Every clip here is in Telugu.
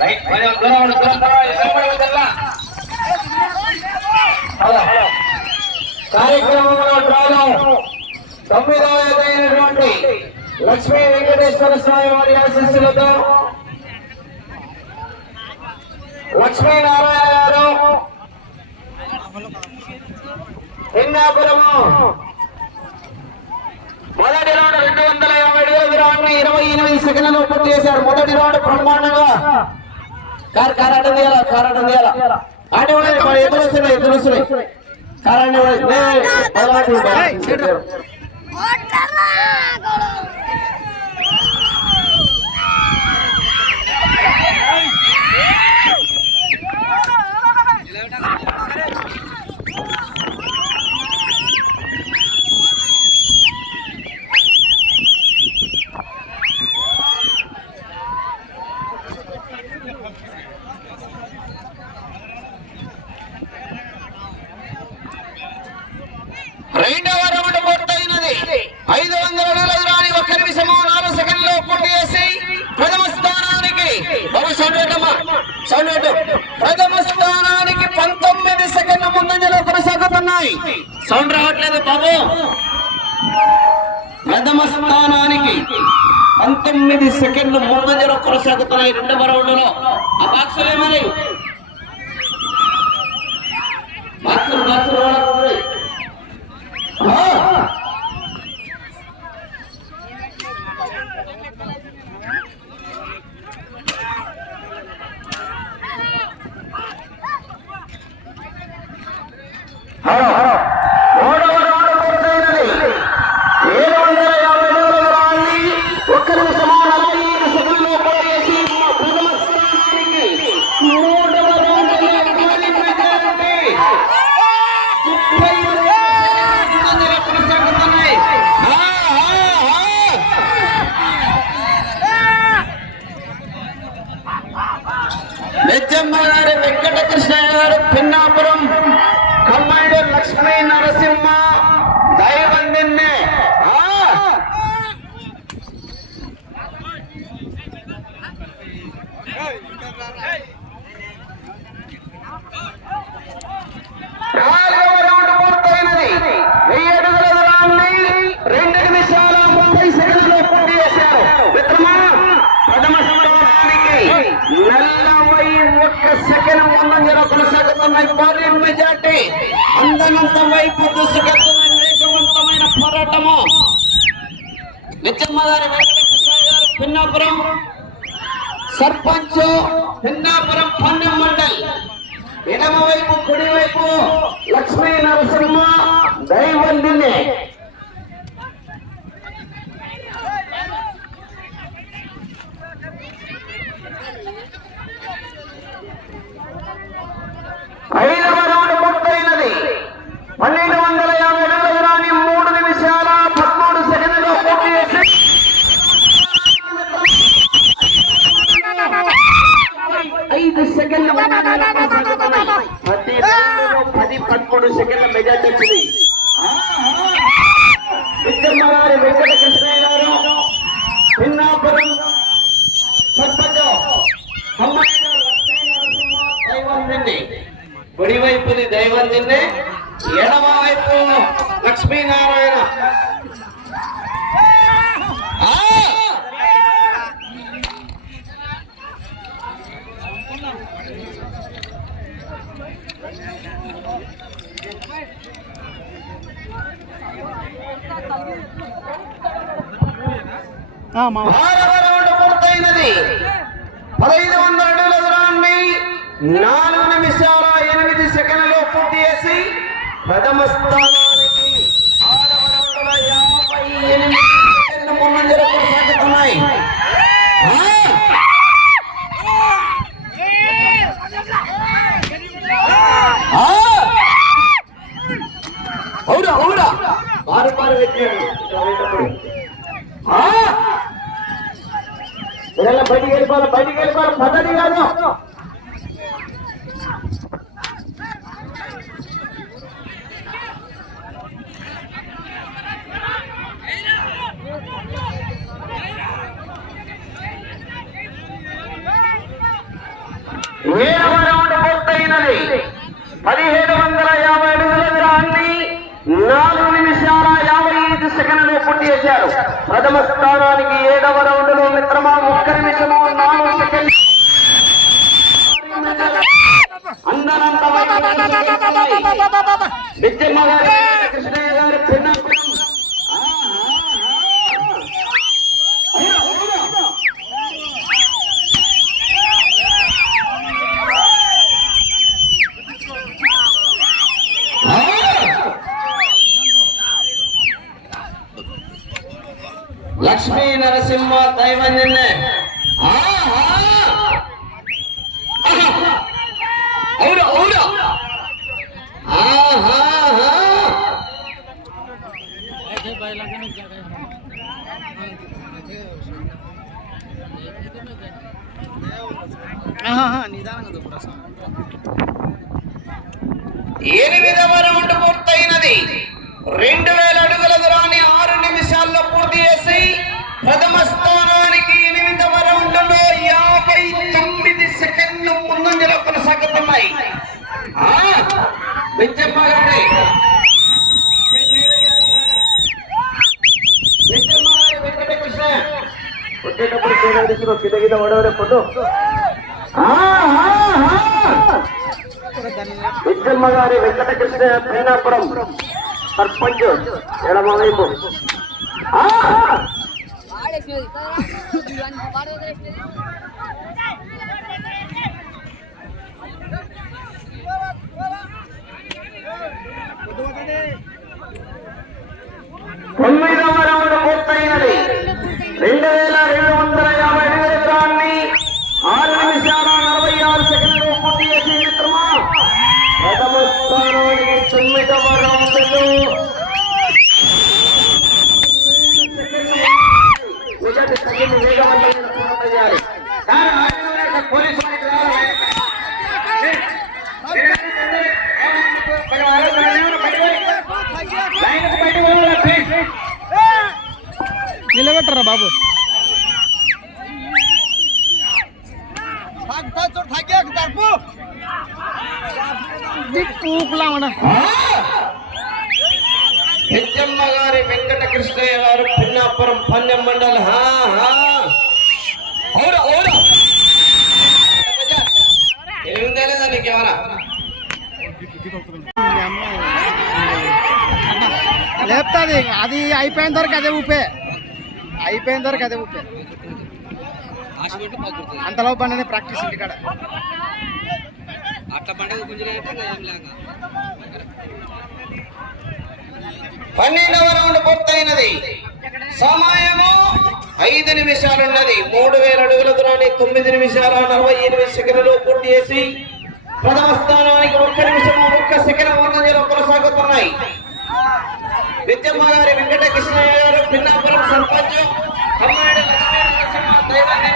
రైట్ కొంచెం దూరం దూరం దూరం, కార్యక్రమంలో డ్రాలో తొమ్మిదవ అయినటువంటి లక్ష్మీ వెంకటేశ్వర స్వామి వారి ఆశీస్సులతో లక్ష్మీనారాయణ గారు హిందాపురము మొదటి రౌండ్ రెండు వందల యాభై అడుగుల విరాన్ని ఇరవై ఎనిమిది సెకండ్లు పూర్తి చేశారు మొదటి రౌండ్ బ్రహ్మాండంగా కార్ కార్ అడ్డం తీయాల కార్ అడ్డం తీయాల? ఆడి ఉన్నాయి మరి ఎదురు వస్తున్నాయి ఎదురు వస్తున్నాయి కార్ అడ్డం రెండవ రౌండ్ పూర్తయినది ఐదు వందల అడుగుల రాని ఒక్క నిమిషము నాలుగు సెకండ్లో పూర్తి చేసి ప్రథమ స్థానానికి బాబు సౌండ్ పెట్టమ్మా సౌండ్ పెట్టు ప్రథమ స్థానానికి పంతొమ్మిది సెకండ్ల ముందంజలో కొనసాగుతున్నాయి సౌండ్ రావట్లేదు బాబు. ప్రథమ స్థానానికి పంతొమ్మిది సెకండ్లు ముందంజలో కొనసాగుతున్నాయి రెండవ రౌండ్లో ఆ బాక్సులే మరి? బాక్సులు బాక్సులు వాళ్ళకు మూడవ రౌండ్ పూర్తయినది ఏడు వందల యాభై అడుగుల రాయి ఒక్క నిమిషము నలభై ఐదు సెకండ్లు పూర్తి చేసి ప్రథమ స్థానానికి మూడవ రౌండ్లో భారీ మెజారిటీ ముప్పై మందిగా కొనసాగుతున్నాయి ఆ, ఆ, ఆ. బెజ్జమ్మ గారి వెంకటకృష్ణ గారు పిన్నాపురం కమ్మాయిడు లక్ష్మీ నరసింహ దైవందిన్నే ఆ. నాలుగవ రౌండ్ పూర్తయినది వెయ్యి అడుగుల దూరాన్ని రెండు నిమిషాల ముప్పై సెకండ్లు పూర్తి చేశారు మిత్రమా ప్రథమ స్థానానికి నలభై ఒక్క సెకండ్ ముందంజలో కొనసాగుతున్నాయి భారీ మెజార్టీ అందనంత వైపు దూసుకెళ్తున్న వేగవంతమైన పోరాటము. నిత్యమ్మగారి వెంకటకృష్ణ గారు పిన్నాపురం సర్పంచ్ పిన్నాపురం పన్నెం మండల్. ఎడమ వైపు కుడి వైపు లక్ష్మీ నరసింహ దైవందినే ఐదవ రౌండ్ పూర్తయినది పన్నెండు వందల యాభై అడుగుల దూరాన్ని మూడు నిమిషాల పదమూడు సెకండ్లలో పూర్తి చేసి ఐదు సెకండ్ల ముందంజలో కొనసాగుతున్నాయి. ప్రతి రౌండ్లో పది సెకండ్ల మెజార్టీ వచ్చింది. విక్రమ్మగారి వెంకట కృష్ణయ్య గారు పిన్నాపురం సర్పంచ్ అమ్మాయి గారు లక్ష్మీ నరసింహ దైవం నిన్నే. కుడివైపుది దైవం నిన్నే ఎడమ వైపు లక్ష్మీనారాయణ ఆ! ఆరవ రౌండ్ పూర్తయినది. పదహైదు వందల అడుగుల దూరాన్ని నాలుగు నిమిషాల ఎనిమిది సెకండ్లో పూర్తి చేసి ప్రథమ స్థానం ఆరవ రౌండ్ల యాభై ఎనిమిది సెకండ్ల ముందంజలో కొనసాగుతున్నాయి ఆ! ఆ! అవునా అవునా వారు వారు పెట్టాడు ఆ! మీరెల్లా బయటికి వెళ్ళిపోవాలి బయటికి వెళ్ళిపోవాలి పద్ధతి కాదు ఏడవ రౌండ్ పూర్తయినది పదిహేడు వందల యాభై అడుగుల దూరాన్ని నాలుగు నిమిషాల యాభై ఐదు సెకండ్లు పూర్తి చేశారు ప్రథమ స్థానానికి ఏడవ రౌండ్లో మిత్రమా ఒక్క నిమిషము నాలుగు సెకండ్ నిత్యమ్మ గారి కృష్ణయ్య గారి పిన్నపురం లక్ష్మీ నరసింహ దైవం నిన్నే అవును అవును ఆహా నిదానంగా దొరుకుతా ఎనిమిదవ రౌండ్ పూర్తయినది. రెండు వేల అడుగుల దూరాన్ని ఆరు నిమిషాల్లో పూర్తి చేసి ప్రథమ స్థానానికి ఎనిమిదవ రౌండ్లో యాభై తొమ్మిది సెకండ్లు ముందంజలో కొనసాగుతున్నాయి. ఆ, గారి. పెంచమ్మ గారి వెంకటకృష్ణ. కొట్టేటప్పుడు కింద కింద ఓడవరే ఫోటో. విద్యమ్మ గారి వెంకటకృష్ణ పైనాపురం సర్పంచ్ ఎడమవైపు. తొమ్మిదవ రౌండ్ పూర్తయినది. రెండు వేల రెండు వందల యాభై అడుగుల దూరాన్ని ఆరు నిమిషాల నలభై ఆరు సెకండ్లు పూర్తి చేసి మిత్రమా ప్రథమ స్థానానికి తొమ్మిదవ రౌండ్లో మొదటి సెకండ్ వేగవంతమైన పోరాటం చేయాలి. కానీ ఆటగాళ్ళ పోలీసు వారికి రావాలి. లైన్కు బయటకు పోవాలి, ప్లీజ్. నిలబెట్టరా బాబు ఊపులామడా పెద్దమ్మ గారి వెంకట కృష్ణయ్య గారు పిన్నాపురం పన్నెం మండల్. హా హా అవురా అవురా ఏముందే లేదా నీకేమరా లేపుతుంది అది అయిపోయిన వరకు అదే ఊపే. అయిపోయిన వరకు అదే ఊపే. అంతలో బండి ప్రాక్టీస్ ఇంటికాడ పన్నెండవ రౌండ్ పూర్తయినది. సమయము ఐదు నిమిషాలున్నది. మూడు వేల అడుగుల దూరాన్ని తొమ్మిది నిమిషాల నలభై ఎనిమిది సెకండ్లు పూర్తి చేసి ప్రథమ స్థానానికి ఒక్క నిమిషం ఒక్క సెకండ్ ముందంజలో కొనసాగుతున్నాయి. విద్యమ్మ గారి వెంకట కృష్ణయ్య గారు పిన్నాపురం సర్పంచ్ కమ్మాడి లక్ష్మీ నరసింహ దైవాన్ని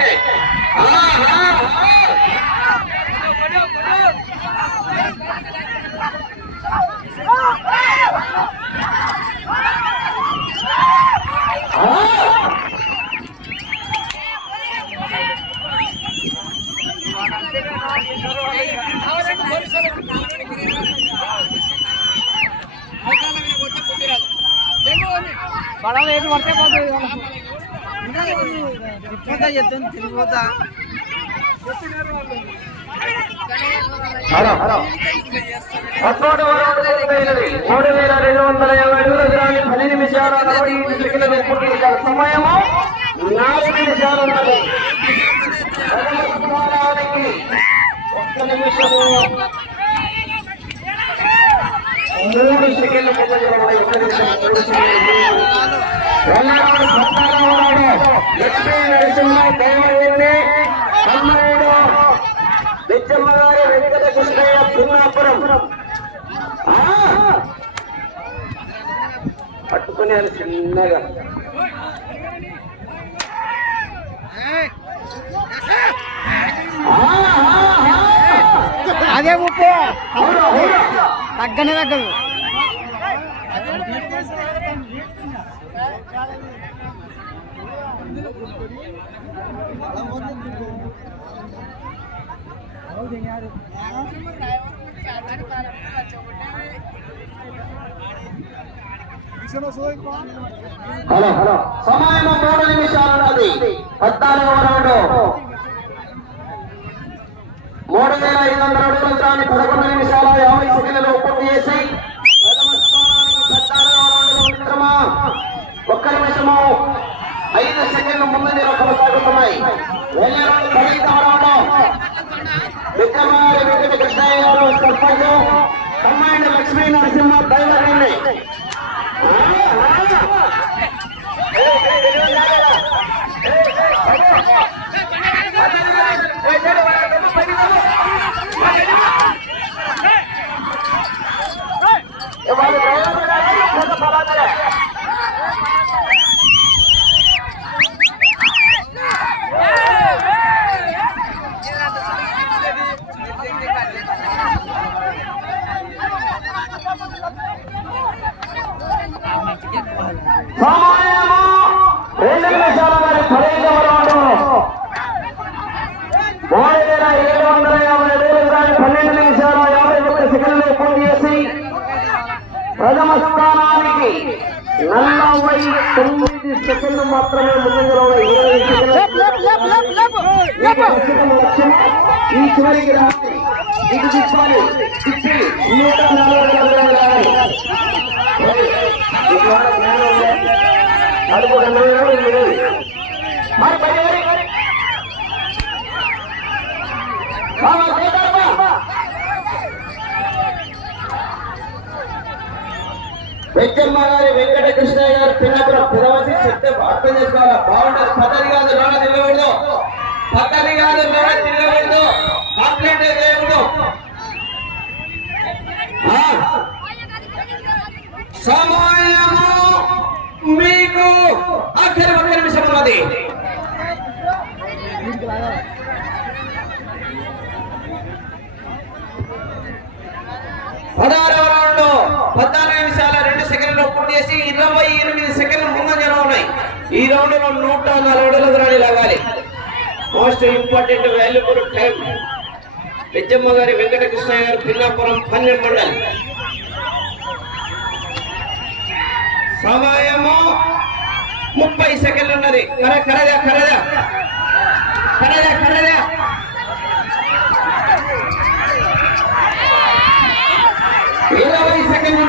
ఏటు పడితే పోతుంది తిరిగిపోతా హలో హలో పదమూడవ రౌండ్ పూర్తయినది మూడు వేల రెండు. వందల యాభై అడుగుల దూరాన్ని పది నిమిషాల సమయము నాలుగు నిమిషాలు ఒక్క నిమిషము మూడు సెకండ్ల కింద ఒక్క నిమిషం మూడు సెకండ్లు రెండవ నిత్యమ్మ గారి వెంకట కృష్ణయ్య పిన్నాపురం! పట్టుకుని చిన్నగా. అదే అవును. తగ్గనే తగ్గదు హలో హలో. సమయం మూడు నిమిషాలు ఉన్నది. పద్నాలుగవ రౌండ్. మూడు వేల ఐదు వందల అడుగుల దూరాన్ని పదకొండు నిమిషాల యాభై సెకండ్లలో పూర్తి చేసి ఒక్క నిమిషము ఐదు సెకండ్లు ముందు కొనసాగుతున్నాయి వెళ్ళే రౌండ్ పదహైదవ రౌండ్ విక్రమారి వెంకట కృష్ణయ్య గారు సర్పంచ్ కమ్మాయిండ్ లక్ష్మీ నరసింహ డ్రైవర్? నుండి సమయము రెండు నిమిషాల మరి పదహైదవ రౌండ్ మూడు వేల ఏడు వందల యాభై వేలు దాని పన్నెండు నిమిషాల యాభై ఒక్క సెకండ్లు పూర్తి చేసి ప్రథమ స్థానానికి నలభై తొమ్మిది సెకండ్లు మాత్రమే ముందులో ఈ చివరికి రావాలి ఇది తిప్పాలి తిప్పి నూట నలభై అడుగులు రావాలి అడుగు మరి పది మరి వెంకమ్మ గారి వెంకటకృష్ణ గారు పిన్నపురం పిలవసి చెప్తే అర్థం చేసుకోవాలి? బాగుండదు. పద్ధతి కాదు లోన తిరగకూడదు. పద్ధతి కాదు లోన తిరగకూడదు. కంప్లైంట్ చేయకూడదు సమయము మీకు. ఆఖరి ఒక్క నిమిషం ఉన్నది. వచ్చేసి ఇరవై ఎనిమిది సెకండ్లు ముందంజలో ఉన్నాయి. ఈ రౌండ్లో నూట నలభై రాని లాగాలి. మోస్ట్ ఇంపార్టెంట్ వాల్యుబుల్ టైం పెద్దమ్మ గారి వెంకటకృష్ణ గారు పిల్లాపురం పన్నెండు మండలి. సమయము ముప్పై సెకండ్లు ఉన్నది. కర కరదా కరదా కరదా కరదా ఇరవై సెకండ్